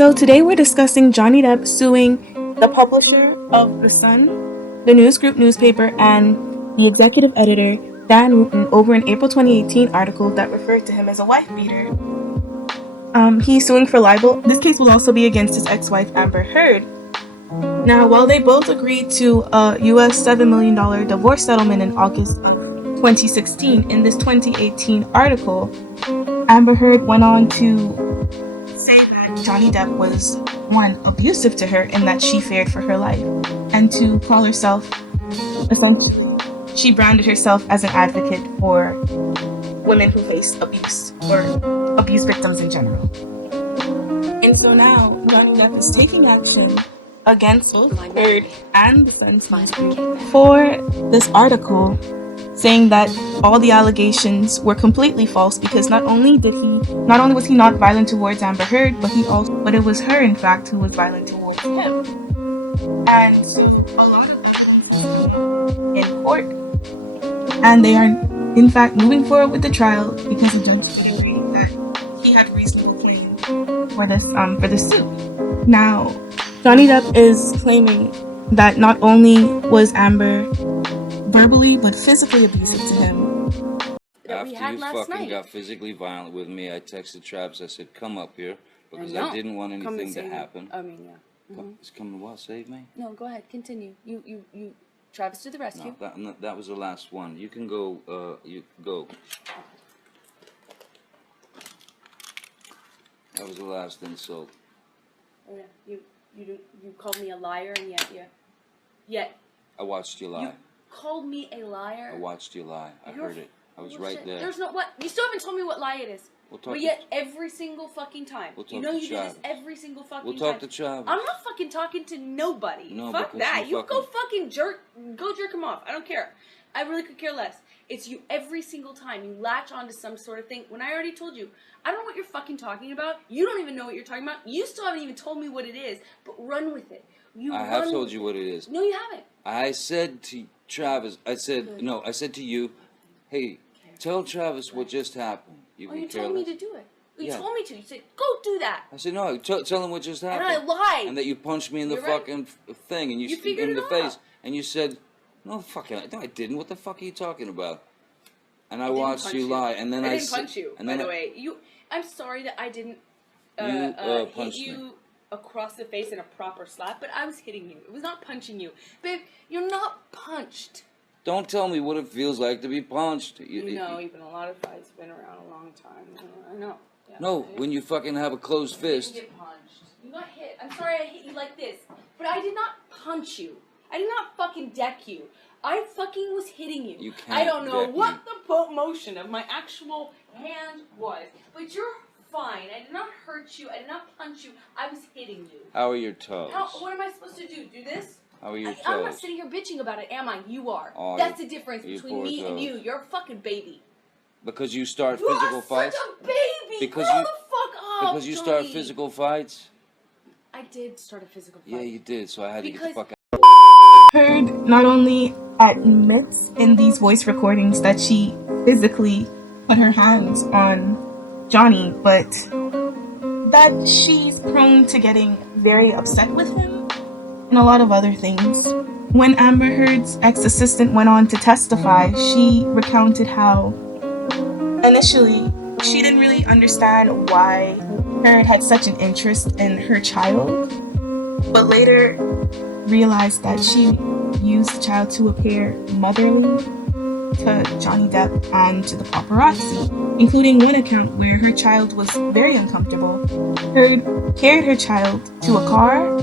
So today we're discussing Johnny Depp suing the publisher of The Sun, the News Group newspaper, and the executive editor, Dan Wooten, over an April 2018 article that referred to him as a wife beater. He's suing for libel. This case will also be against his ex-wife, Amber Heard. Now, while they both agreed to a US $7 million divorce settlement in August of 2016, in this 2018 article, Amber Heard went on to say that Johnny Depp was, one, abusive to her in that she feared for her life, and to call herself, essentially, she branded herself as an advocate for women who face abuse, or abuse victims in general. And so now, Johnny Depp is taking action against both Heard and the Sun for this article, saying that all the allegations were completely false because not only was he not violent towards Amber Heard, but it was her, in fact, who was violent towards him. And so a lot of evidence in court, and they are in fact moving forward with the trial because the judge agreed that he had reasonable claim for this suit. Now, Johnny Depp is claiming that not only was Amber verbally but physically abusive to him. After you fucking got physically violent with me, I texted Travis. I said, "Come up here," because I didn't want anything to happen. I mean, yeah. It's coming to what? Save me? No, go ahead. Continue. You. Travis to the rescue. No, that was the last one. You can go. You go. That was the last insult. Oh yeah. You called me a liar, and yet. I watched you lie. You called me a liar. I watched you lie. I heard it. I was right there. There's no what. You still haven't told me what lie it is. But yet every single fucking time. You know you do this every single fucking time. We'll talk to Travis. I'm not fucking talking to nobody. No, fuck that. You go fucking jerk him off. I don't care. I really could care less. It's you every single time. You latch onto some sort of thing when I already told you. I don't know what you're fucking talking about. You don't even know what you're talking about. You still haven't even told me what it is. But run with it. I have told you what it is. No, you haven't. I said to Travis, I said to you, hey, tell Travis what just happened. You told me to do it. You told me to. You said, go do that. I said, no, tell him what just happened. And I lied. And that you punched me in the fucking thing. And you in the face. And you said, no, I didn't. What the fuck are you talking about? And I watched you lie. And then I didn't punch you, by the way. I'm sorry that I didn't hit you across the face in a proper slap, but I was hitting you. It was not punching you. Babe, you're not punched. Don't tell me what it feels like to be punched. You've been a lot of fights, been around a long time. I know. Yeah, no, when you fucking have a closed fist. You didn't get punched. You got hit. I'm sorry I hit you like this, but I did not punch you. I did not fucking deck you. I fucking was hitting you. You can't I don't know what me. the motion of my actual hand was, but you're fine. I did not hurt you. I did not punch you. I was hitting you. How are your toes? What am I supposed to do? Do this? How are your toes? I'm not sitting here bitching about it, am I? You are. Oh, that's the difference between me and you. You're a fucking baby. Because you start physical fights? You're such a baby! Because Grow the fuck up, Because you start physical fights? I did start a physical fight. Yeah, you did, so I had to get the fuck out. Heard not only admits in these voice recordings that she physically put her hands on Johnny, but that she's prone to getting very upset with him and a lot of other things. When Amber Heard's ex-assistant went on to testify, she recounted how initially she didn't really understand why Heard had such an interest in her child, but later realized that she used the child to appear motherly to Johnny Depp and to the paparazzi, including one account where her child was very uncomfortable. Heard carried her child to a car.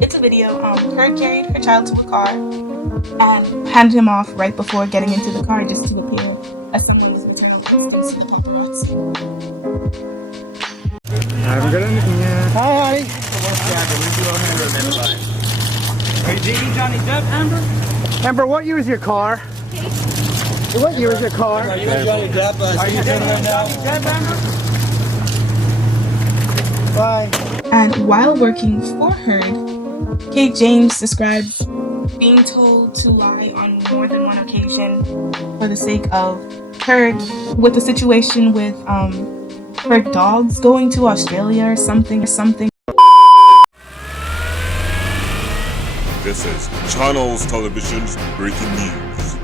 It's a video. Heard carried her child to a car and handed him off right before getting into the car just to appear as somebody's maternal to the paparazzi. I'm good. Hi. Are you dating Johnny Depp, Amber? Amber, what year is your car? What year is your car? Are you Johnny Depp? Are you dating Johnny Depp, Amber? Bye. And while working for Heard, Kate James describes being told to lie on more than one occasion for the sake of Heard, with the situation with her dogs going to Australia or something. This is Channels Television's breaking news.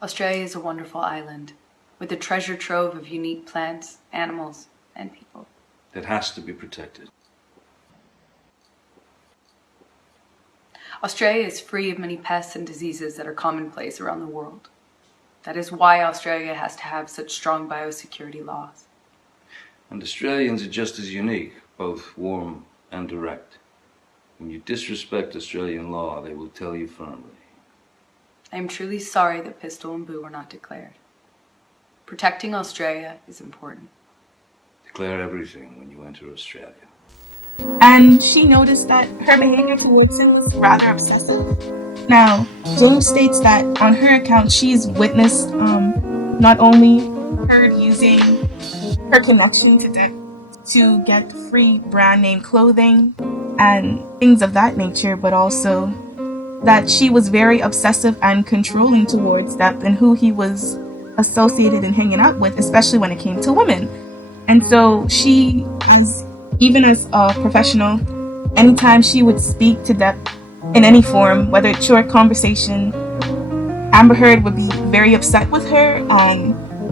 Australia is a wonderful island with a treasure trove of unique plants, animals, and people. It has to be protected. Australia is free of many pests and diseases that are commonplace around the world. That is why Australia has to have such strong biosecurity laws. And Australians are just as unique, both warm and direct. When you disrespect Australian law, they will tell you firmly. I am truly sorry that Pistol and Boo were not declared. Protecting Australia is important. Declare everything when you enter Australia. And she noticed that her behavior towards him was rather obsessive. Now, James states that on her account, she's witnessed not only her using her connection to Depp to get free brand name clothing and things of that nature, but also that she was very obsessive and controlling towards Depp and who he was associated and hanging out with, especially when it came to women. And so she, even as a professional, anytime she would speak to Depp in any form, whether it's short conversation, Amber Heard would be very upset with her.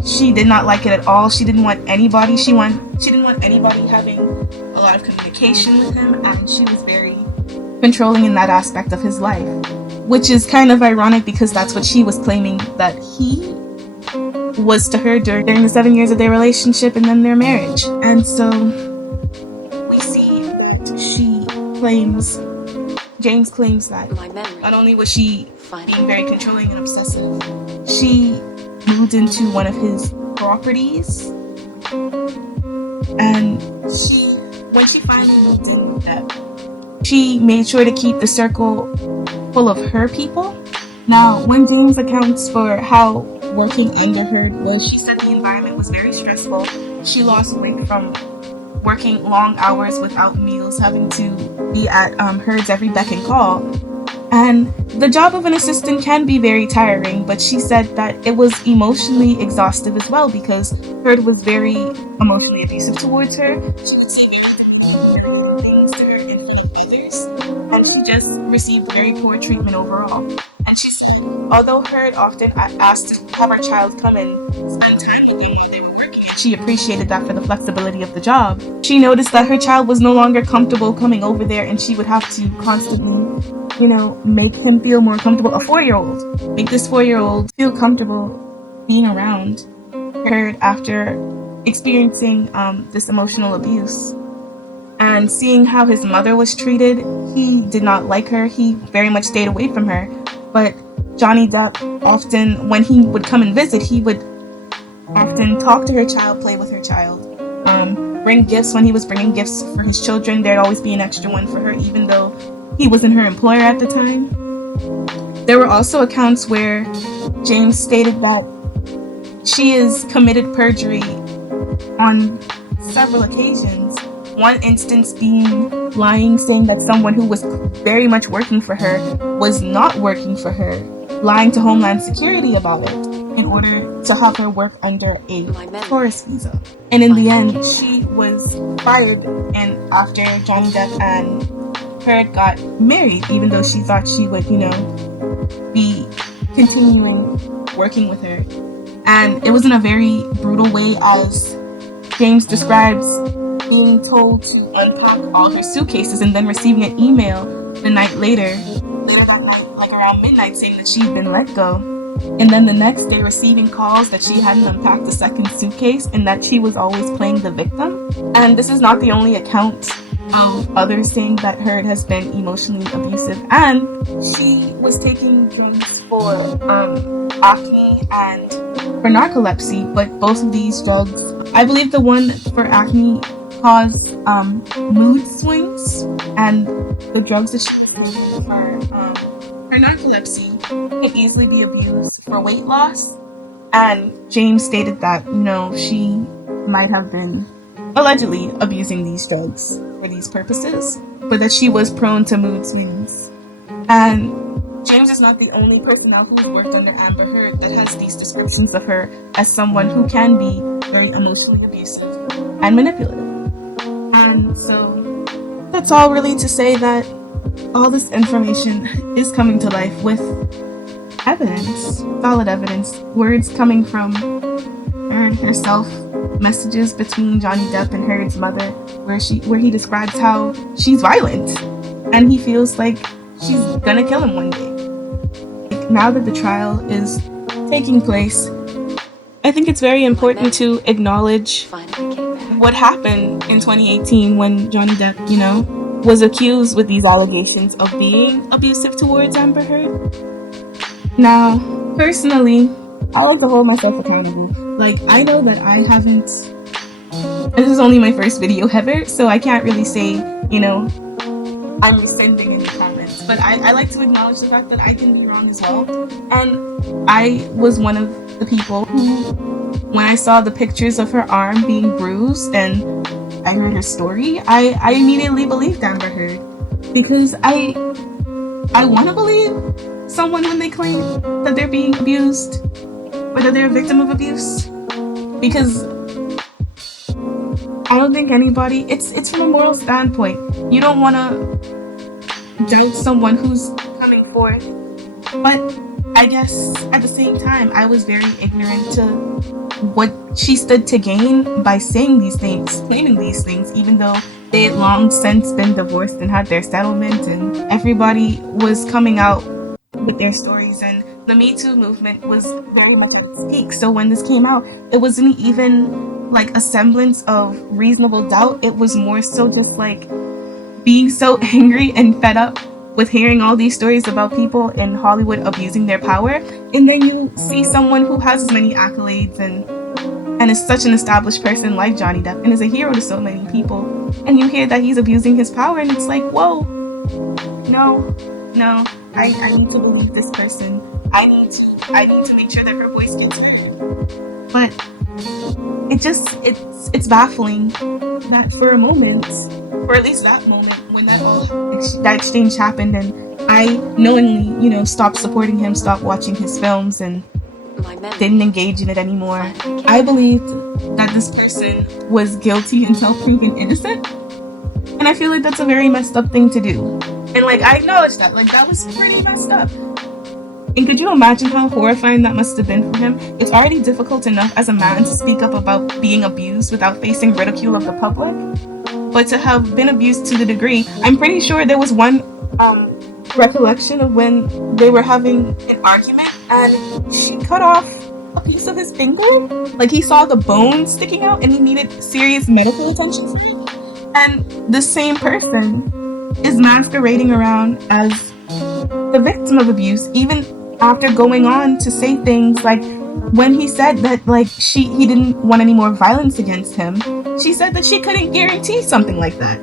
She did not like it at all. She didn't want anybody. She didn't want anybody having a lot of communication with him, and she was very controlling in that aspect of his life, which is kind of ironic because that's what she was claiming that he was to her during the 7 years of their relationship and then their marriage. And so we see that James claims that not only was she being very controlling and obsessive, she moved into one of his properties, and when she finally moved in with Depp, she made sure to keep the circle full of her people. Now, when James accounts for how working under her was, she said the environment was very stressful. She lost weight from working long hours without meals, having to be at Heard's every beck and call. And the job of an assistant can be very tiring, but she said that it was emotionally exhaustive as well because Heard was very emotionally abusive towards her. She would say very things to her in front of others, and she just received very poor treatment overall. And she said, although Heard often asked to have her child come and spend time with them while they were working, and she appreciated that for the flexibility of the job, she noticed that her child was no longer comfortable coming over there, and she would have to constantly, make him feel more comfortable. A 4-year-old, make this 4-year-old feel comfortable being around Heard after experiencing this emotional abuse. And seeing how his mother was treated, he did not like her. He very much stayed away from her. But Johnny Depp often, when he would come and visit, he would often talk to her child, play with her child, bring gifts. When he was bringing gifts for his children, there'd always be an extra one for her, even though he wasn't her employer at the time. There were also accounts where James stated that she has committed perjury on several occasions. One instance being lying, saying that someone who was very much working for her was not working for her, lying to Homeland Security about it in order to have her work under a tourist visa. And in the end, she was fired, and after Johnny Depp and Heard got married, even though she thought she would, be continuing working with her. And it was in a very brutal way, as James describes being told to unpack all her suitcases and then receiving an email the night later that night, like around midnight, saying that she'd been let go. And then the next day receiving calls that she hadn't unpacked the second suitcase and that she was always playing the victim. And this is not the only account of others saying that Heard has been emotionally abusive. And she was taking drugs for acne and for narcolepsy, but both of these drugs, I believe the one for acne cause mood swings, and the drugs that she for her narcolepsy can easily be abused for weight loss. And James stated that, she might have been allegedly abusing these drugs for these purposes, but that she was prone to mood swings And James is not the only personnel who's worked under Amber Heard that has these descriptions of her as someone who can be very emotionally abusive and manipulative. And so that's all really to say that all this information is coming to life with evidence, solid evidence, words coming from Heard herself, messages between Johnny Depp and Heard's mother, where he describes how she's violent and he feels like she's gonna kill him one day. Now that the trial is taking place, I think it's very important to acknowledge what happened in 2018 when Johnny Depp, was accused with these allegations of being abusive towards Amber Heard. Now, personally, I like to hold myself accountable. Like, I know that I haven't... This is only my first video ever, so I can't really say, I'm rescinding any comments. But I like to acknowledge the fact that I can be wrong as well. And I was one of the people who, when I saw the pictures of her arm being bruised and I heard her story, I immediately believed Amber Heard. Because I want to believe someone when they claim that they're being abused or that they're a victim of abuse. Because I don't think anybody, it's from a moral standpoint. You don't want to doubt someone who's coming forth. But I guess at the same time, I was very ignorant to what she stood to gain by saying these things, claiming these things, even though they had long since been divorced and had their settlement, and everybody was coming out with their stories, and the Me Too movement was very much at its peak. So when this came out, it wasn't even like a semblance of reasonable doubt. It was more so just like being so angry and fed up with hearing all these stories about people in Hollywood abusing their power, and then you see someone who has as many accolades and is such an established person like Johnny Depp and is a hero to so many people, and you hear that he's abusing his power, and it's like, whoa, no, I need to believe this person. I need to make sure that her voice gets heard. But it's baffling that for a moment, or at least that moment when that exchange happened, and I knowingly, stopped supporting him, stopped watching his films, and didn't engage in it anymore. I believed that this person was guilty until proven innocent, and I feel like that's a very messed up thing to do. And I acknowledge that, that was pretty messed up. And could you imagine how horrifying that must have been for him? It's already difficult enough as a man to speak up about being abused without facing ridicule of the public. But to have been abused to the degree, I'm pretty sure there was one recollection of when they were having an argument and she cut off a piece of his finger. He saw the bone sticking out and he needed serious medical attention. And the same person is masquerading around as the victim of abuse, even after going on to say things like when he said that he didn't want any more violence against him. She said that she couldn't guarantee something like that.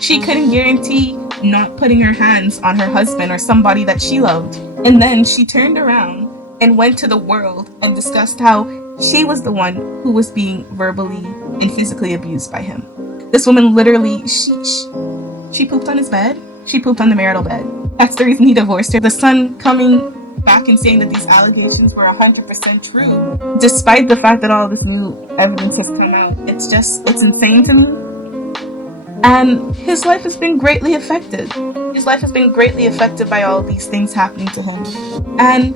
She couldn't guarantee not putting her hands on her husband or somebody that she loved. And then she turned around and went to the world and discussed how she was the one who was being verbally and physically abused by him. This woman literally, she pooped on his bed. She pooped on the marital bed. That's the reason he divorced her. The son coming back and saying that these allegations were 100% true, despite the fact that all this new evidence has come out. It's insane to me. And his life has been greatly affected. His life has been greatly affected by all these things happening to him. And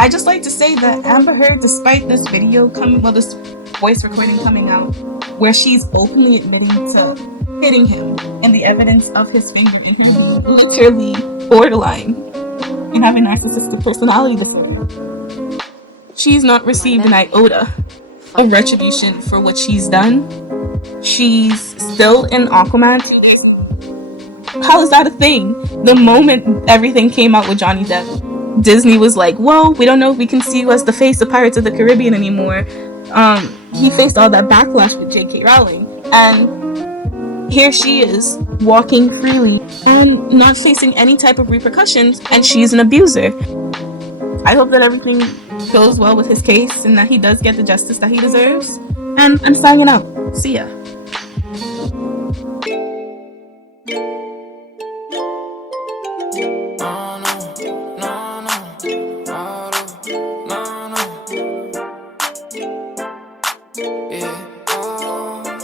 I just like to say that Amber Heard, despite this this voice recording coming out, where she's openly admitting to hitting him and the evidence of his finger, and he's literally borderline and having narcissistic personality disorder. She's not received an iota of retribution for what she's done. She's still in Aquaman. How is that a thing? The moment everything came out with Johnny Depp, Disney was like, well, we don't know if we can see you as the face of Pirates of the Caribbean anymore. He faced all that backlash with J.K. Rowling, and here she is walking freely and not facing any type of repercussions, and she's an abuser. I hope that everything goes well with his case and that he does get the justice that he deserves. And I'm signing out. See ya. Yeah.